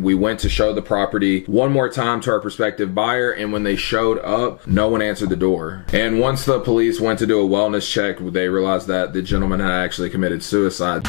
We went to show the property one more time to our prospective buyer, and when they showed up, no one answered the door. And once the police went to do a wellness check, they realized that the gentleman had actually committed suicide.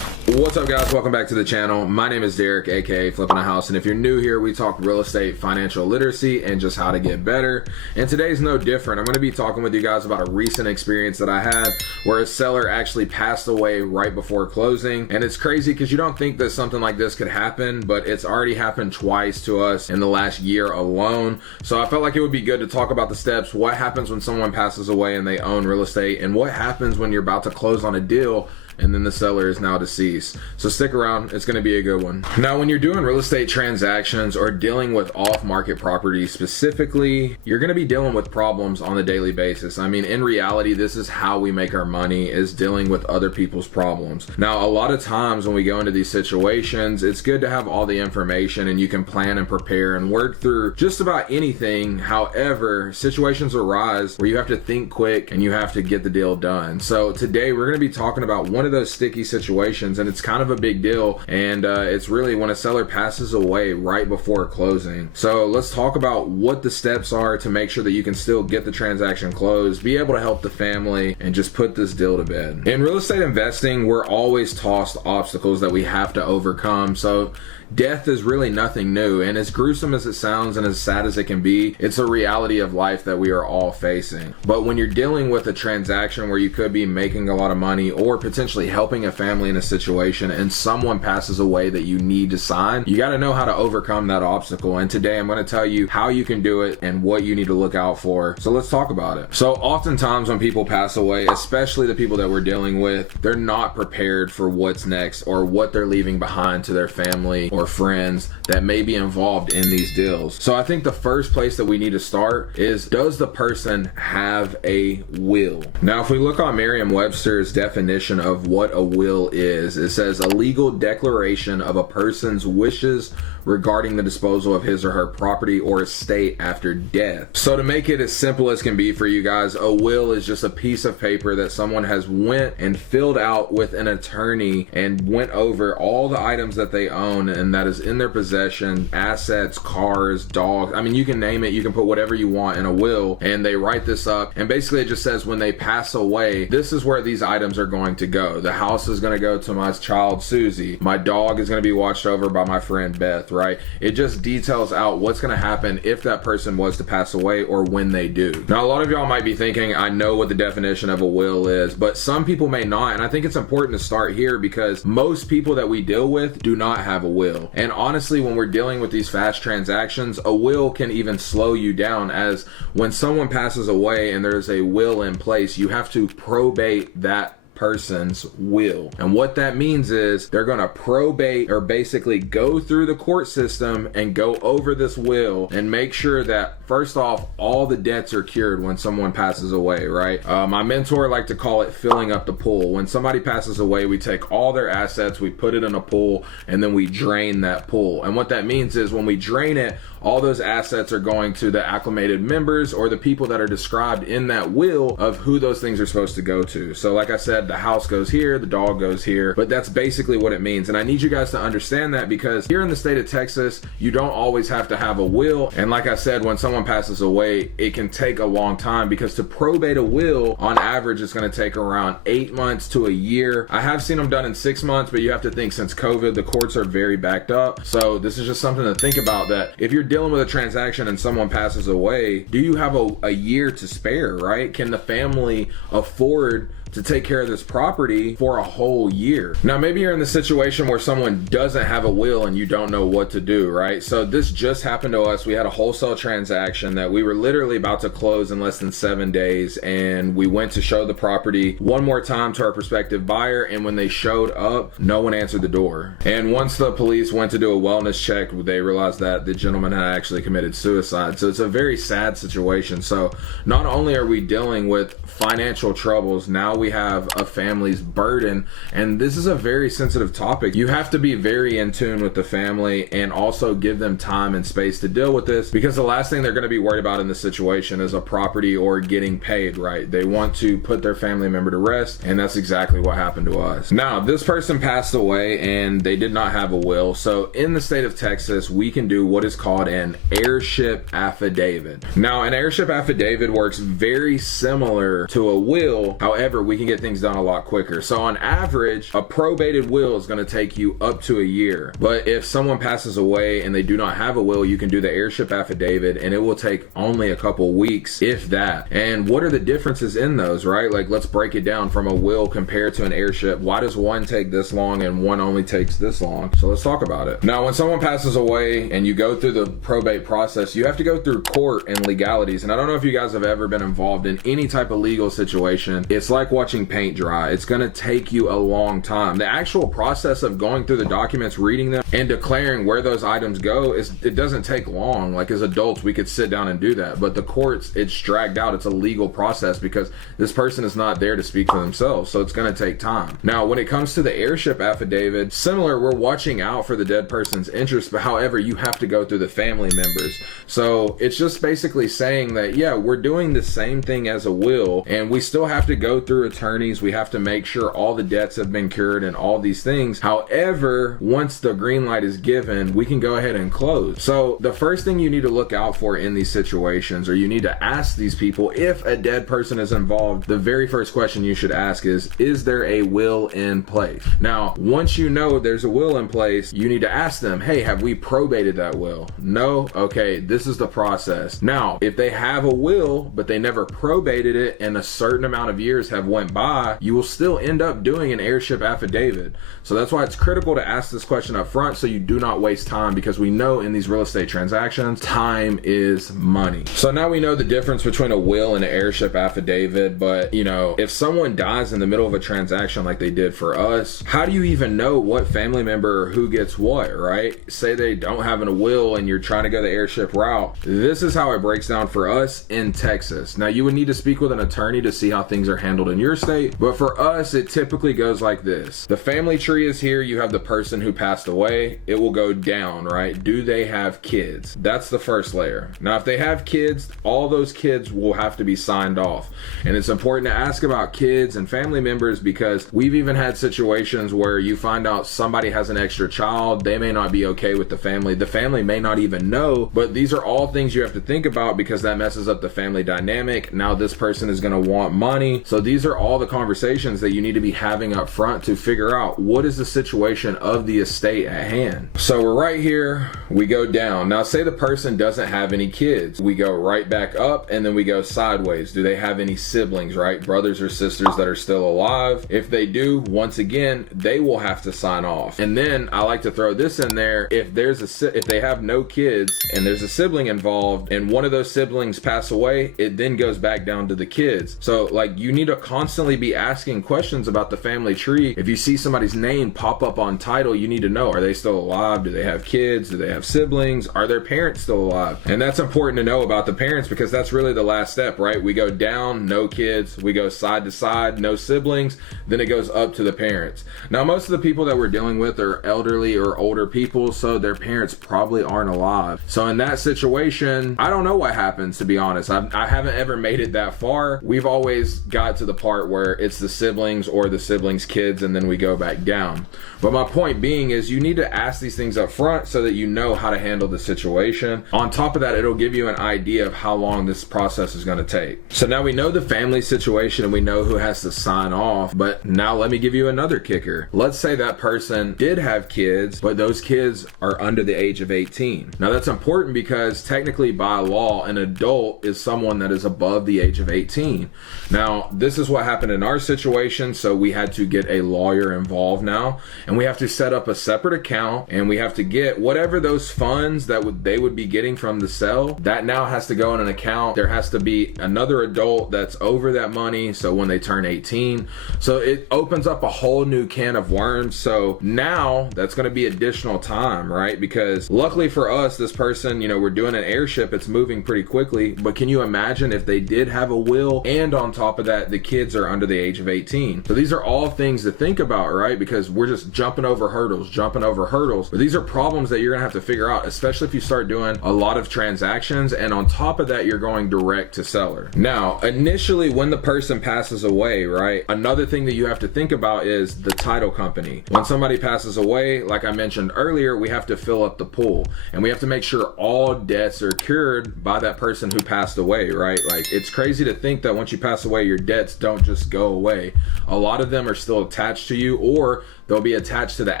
What's up, guys? Welcome back to the channel. My name is Derek, aka Flippingahouse, and if you're new here, we talk real estate, financial literacy, and just how to get better. And today's no different. I'm going to be talking with you guys about a recent experience that I had where a seller actually passed away right before closing. And it's crazy because you don't think that something like this could happen, but it's already happened twice to us in the last year alone. So I felt like it would be good to talk about the steps, what happens when someone passes away and they own real estate, and what happens when you're about to close on a deal and then the seller is now deceased. So stick around, it's gonna be a good one. Now, when you're doing real estate transactions or dealing with off-market properties specifically, you're gonna be dealing with problems on a daily basis. I mean, in reality, this is how we make our money, is dealing with other people's problems. Now, a lot of times when we go into these situations, it's good to have all the information and you can plan and prepare and work through just about anything. However, situations arise where you have to think quick and you have to get the deal done. So today we're gonna be talking about one of those sticky situations, and it's kind of a big deal, and it's really when a seller passes away right before closing. So let's talk about what the steps are to make sure that you can still get the transaction closed, be able to help the family, and just put this deal to bed. In real estate investing, we're always tossed obstacles that we have to overcome. So death is really nothing new, and as gruesome as it sounds and as sad as it can be, it's a reality of life that we are all facing. But when you're dealing with a transaction where you could be making a lot of money or potentially helping a family in a situation and someone passes away that you need to sign, you got to know how to overcome that obstacle. And today I'm going to tell you how you can do it and what you need to look out for. So let's talk about it. So oftentimes when people pass away, especially the people that we're dealing with, they're not prepared for what's next or what they're leaving behind to their family or friends that may be involved in these deals. So I think the first place that we need to start is, does the person have a will? Now, if we look on Merriam-Webster's definition of what a will is, it says a legal declaration of a person's wishes regarding the disposal of his or her property or estate after death. So to make it as simple as can be for you guys, a will is just a piece of paper that someone has went and filled out with an attorney and went over all the items that they own and that is in their possession, assets, cars, dogs. I mean, you can name it, you can put whatever you want in a will, and they write this up, and basically it just says when they pass away, this is where these items are going to go. The house is going to go to my child Susie. My dog is going to be watched over by my friend Beth, right? It just details out what's going to happen if that person was to pass away or when they do. Now, a lot of y'all might be thinking, I know what the definition of a will is, but some people may not, and I think it's important to start here because most people that we deal with do not have a will. And honestly, when we're dealing with these fast transactions, a will can even slow you down, as when someone passes away and there's a will in place, you have to probate that person's will. And what that means is they're going to probate, or basically go through the court system and go over this will and make sure that, first off, all the debts are cured when someone passes away, right? My mentor liked to call it filling up the pool. When somebody passes away, we take all their assets, we put it in a pool, and then we drain that pool. And what that means is when we drain it, all those assets are going to the acclimated members or the people that are described in that will of who those things are supposed to go to. So like I said, the house goes here, the dog goes here, but that's basically what it means. And I need you guys to understand that because here in the state of Texas, you don't always have to have a will. And like I said, when someone passes away, it can take a long time because to probate a will, on average, it's going to take around 8 months to a year. I have seen them done in 6 months, but you have to think since COVID, the courts are very backed up. So this is just something to think about, that if you're dealing with a transaction and someone passes away, do you have a year to spare, right? Can the family afford to take care of this property for a whole year. Now, maybe you're in the situation where someone doesn't have a will and you don't know what to do, right? So this just happened to us. We had a wholesale transaction that we were literally about to close in less than 7 days, and we went to show the property one more time to our prospective buyer, and when they showed up, no one answered the door. And once the police went to do a wellness check, they realized that the gentleman had actually committed suicide. So it's a very sad situation. So not only are we dealing with financial troubles, now we have a family's burden, and this is a very sensitive topic. You have to be very in tune with the family and also give them time and space to deal with this, because the last thing they're going to be worried about in this situation is a property or getting paid, right? They want to put their family member to rest, and that's exactly what happened to us. Now, this person passed away and they did not have a will. So in the state of Texas, we can do what is called an heirship affidavit. Now, an heirship affidavit works very similar to a will. However, we can get things done a lot quicker. So on average, a probated will is going to take you up to a year. But if someone passes away and they do not have a will, you can do the heirship affidavit and it will take only a couple weeks, if that. And what are the differences in those, right? Like, let's break it down from a will compared to an heirship. Why does one take this long and one only takes this long? So let's talk about it. Now, when someone passes away and you go through the probate process, you have to go through court and legalities. And I don't know if you guys have ever been involved in any type of legal situation. It's like watching paint dry. It's going to take you a long time. The actual process of going through the documents, reading them, and declaring where those items go, it doesn't take long. Like, as adults, we could sit down and do that. But the courts, it's dragged out. It's a legal process because this person is not there to speak for themselves. So it's going to take time. Now, when it comes to the heirship affidavit, similar, we're watching out for the dead person's interest, but however, you have to go through the family members. So it's just basically saying that, yeah, we're doing the same thing as a will, and we still have to go through attorneys. We have to make sure all the debts have been cured and all these things. However, once the green light is given, we can go ahead and close. So the first thing you need to look out for in these situations, or you need to ask these people, if a dead person is involved, the very first question you should ask is there a will in place? Now, once you know there's a will in place, you need to ask them, hey, have we probated that will? No? Okay, this is the process. Now, if they have a will, but they never probated it and a certain amount of years have went by, you will still end up doing an heirship affidavit. So that's why it's critical to ask this question up front so you do not waste time, because we know in these real estate transactions, time is money. So now we know the difference between a will and an heirship affidavit, but you know, if someone dies in the middle of a transaction like they did for us, how do you even know what family member or who gets what, right? Say they don't have a will and you're trying to go the heirship route. This is how it breaks down for us in Texas. Now, you would need to speak with an attorney to see how things are handled in your state, but for us, it typically goes like this. The family tree is here. You have the person who passed away. It will go down, right? Do they have kids? That's the first layer. Now, if they have kids, all those kids will have to be signed off. And it's important to ask about kids and family members, because we've even had situations where you find out somebody has an extra child. They may not be okay with the family. The family may not even know, but these are all things you have to think about, because that messes up the family dynamic. Now this person is going to want money. So these are all the conversations that you need to be having up front to figure out what is the situation of the estate at hand. So we're right here, we go down. Now say the person doesn't have any kids. We go right back up and then we go sideways. Do they have any siblings, right? Brothers or sisters that are still alive? If they do, once again, they will have to sign off. And then I like to throw this in there. If they have no kids and there's a sibling involved and one of those siblings pass away, it then goes back down to the kids. So like, you need to constantly be asking questions about the family tree. If you see somebody's name pop up on title, you need to know, are they still alive? Do they have kids? Do they have siblings? Are their parents still alive? And that's important to know about the parents, because that's really the last step, right? We go down, no kids. We go side to side, no siblings. Then it goes up to the parents. Now, most of the people that we're dealing with are elderly or older people, so their parents probably aren't alive. So in that situation, I don't know what happens, to be honest. I haven't ever made it that far. We've always got to the part where it's the siblings or the siblings' kids, and then we go back down. But my point being is, you need to ask these things up front so that you know how to handle the situation. On top of that, it'll give you an idea of how long this process is going to take. So now we know the family situation and we know who has to sign off, but now let me give you another kicker. Let's say that person did have kids, but those kids are under the age of 18. Now that's important because technically by law, an adult is someone that is above the age of 18. Now, this is what happened in our situation. So we had to get a lawyer involved now, and we have to set up a separate account, and we have to get whatever those funds that they would be getting from the sale, that now has to go in an account. There has to be another adult that's over that money, so when they turn 18. So it opens up a whole new can of worms. So now that's going to be additional time, right? Because luckily for us, this person, we're doing an heirship, it's moving pretty quickly. But can you imagine if they did have a will, and on top of that, the kids are under the age of 18? So these are all things to think about, right? Because we're just jumping over hurdles. But these are problems that you're gonna have to figure out, especially if you start doing a lot of transactions transactions, and on top of that, you're going direct to seller. Now, initially when the person passes away, right, another thing that you have to think about is the title company. When somebody passes away, like I mentioned earlier, we have to fill up the pool, and we have to make sure all debts are cured by that person who passed away, right? Like, it's crazy to think that once you pass away, your debts don't just go away. A lot of them are still attached to you, or they'll be attached to the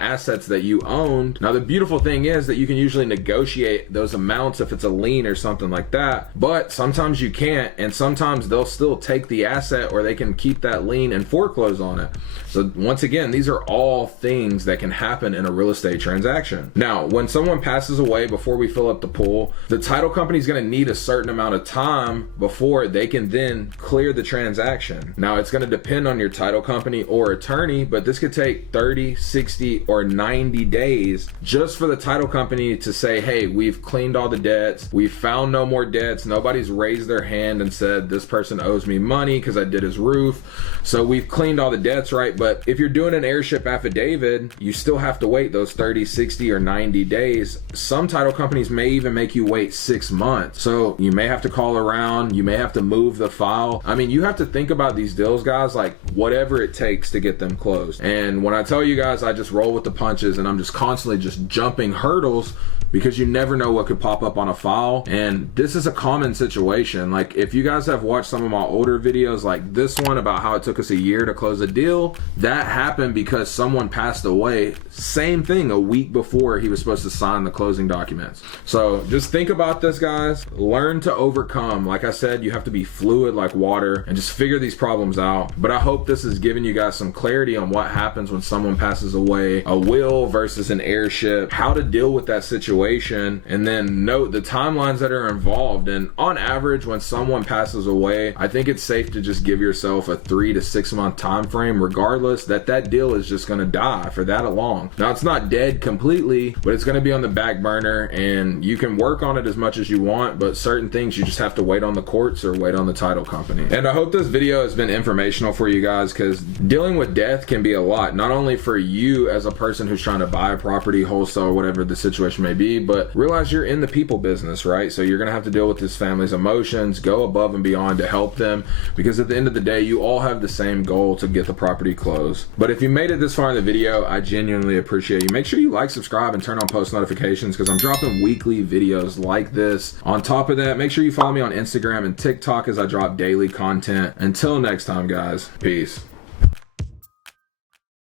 assets that you owned. Now, the beautiful thing is that you can usually negotiate those amounts if it's a lien or something like that, but sometimes you can't, and sometimes they'll still take the asset, or they can keep that lien and foreclose on it. So once again, these are all things that can happen in a real estate transaction. Now, when someone passes away, before we fill up the pool, the title company is going to need a certain amount of time before they can then clear the transaction. Now, it's going to depend on your title company or attorney, but this could take 30, 60, or 90 days just for the title company to say, hey, we've cleaned all the debts, we've found no more debts, nobody's raised their hand and said this person owes me money because I did his roof, so we've cleaned all the debts, right? But if you're doing an heirship affidavit, you still have to wait those 30, 60, or 90 days. Some title companies may even make you wait 6 months, so you may have to call around, you may have to move the file. I mean, you have to think about these deals, guys, like whatever it takes to get them closed. And when I tell you guys, I just roll with the punches, and I'm just constantly just jumping hurdles, because you never know what could pop up on a file. And this is a common situation. Like, if you guys have watched some of my older videos, like this one about how it took us a year to close a deal, that happened because someone passed away, same thing, a week before he was supposed to sign the closing documents. So just think about this, guys. Learn to overcome. Like I said, you have to be fluid like water and just figure these problems out. But I hope this has given you guys some clarity on what happens when someone passes away, a will versus an heirship, how to deal with that situation, and then note the timelines that are involved. And on average, when someone passes away, I think it's safe to just give yourself a 3 to 6 month time frame, regardless, that deal is just going to die for that long. Now, it's not dead completely, but it's going to be on the back burner, and you can work on it as much as you want, but certain things you just have to wait on the courts or wait on the title company. And I hope this video has been informational for you guys, because dealing with death can be a lot, not only for you as a person who's trying to buy a property, wholesale, or whatever the situation may be, but realize you're in the people business, right? So you're gonna have to deal with this family's emotions, go above and beyond to help them, because at the end of the day, you all have the same goal to get the property closed. But if you made it this far in the video, I genuinely appreciate you. Make sure you like, subscribe, and turn on post notifications, because I'm dropping weekly videos like this. On top of that, make sure you follow me on Instagram and TikTok, as I drop daily content. Until next time, guys, peace.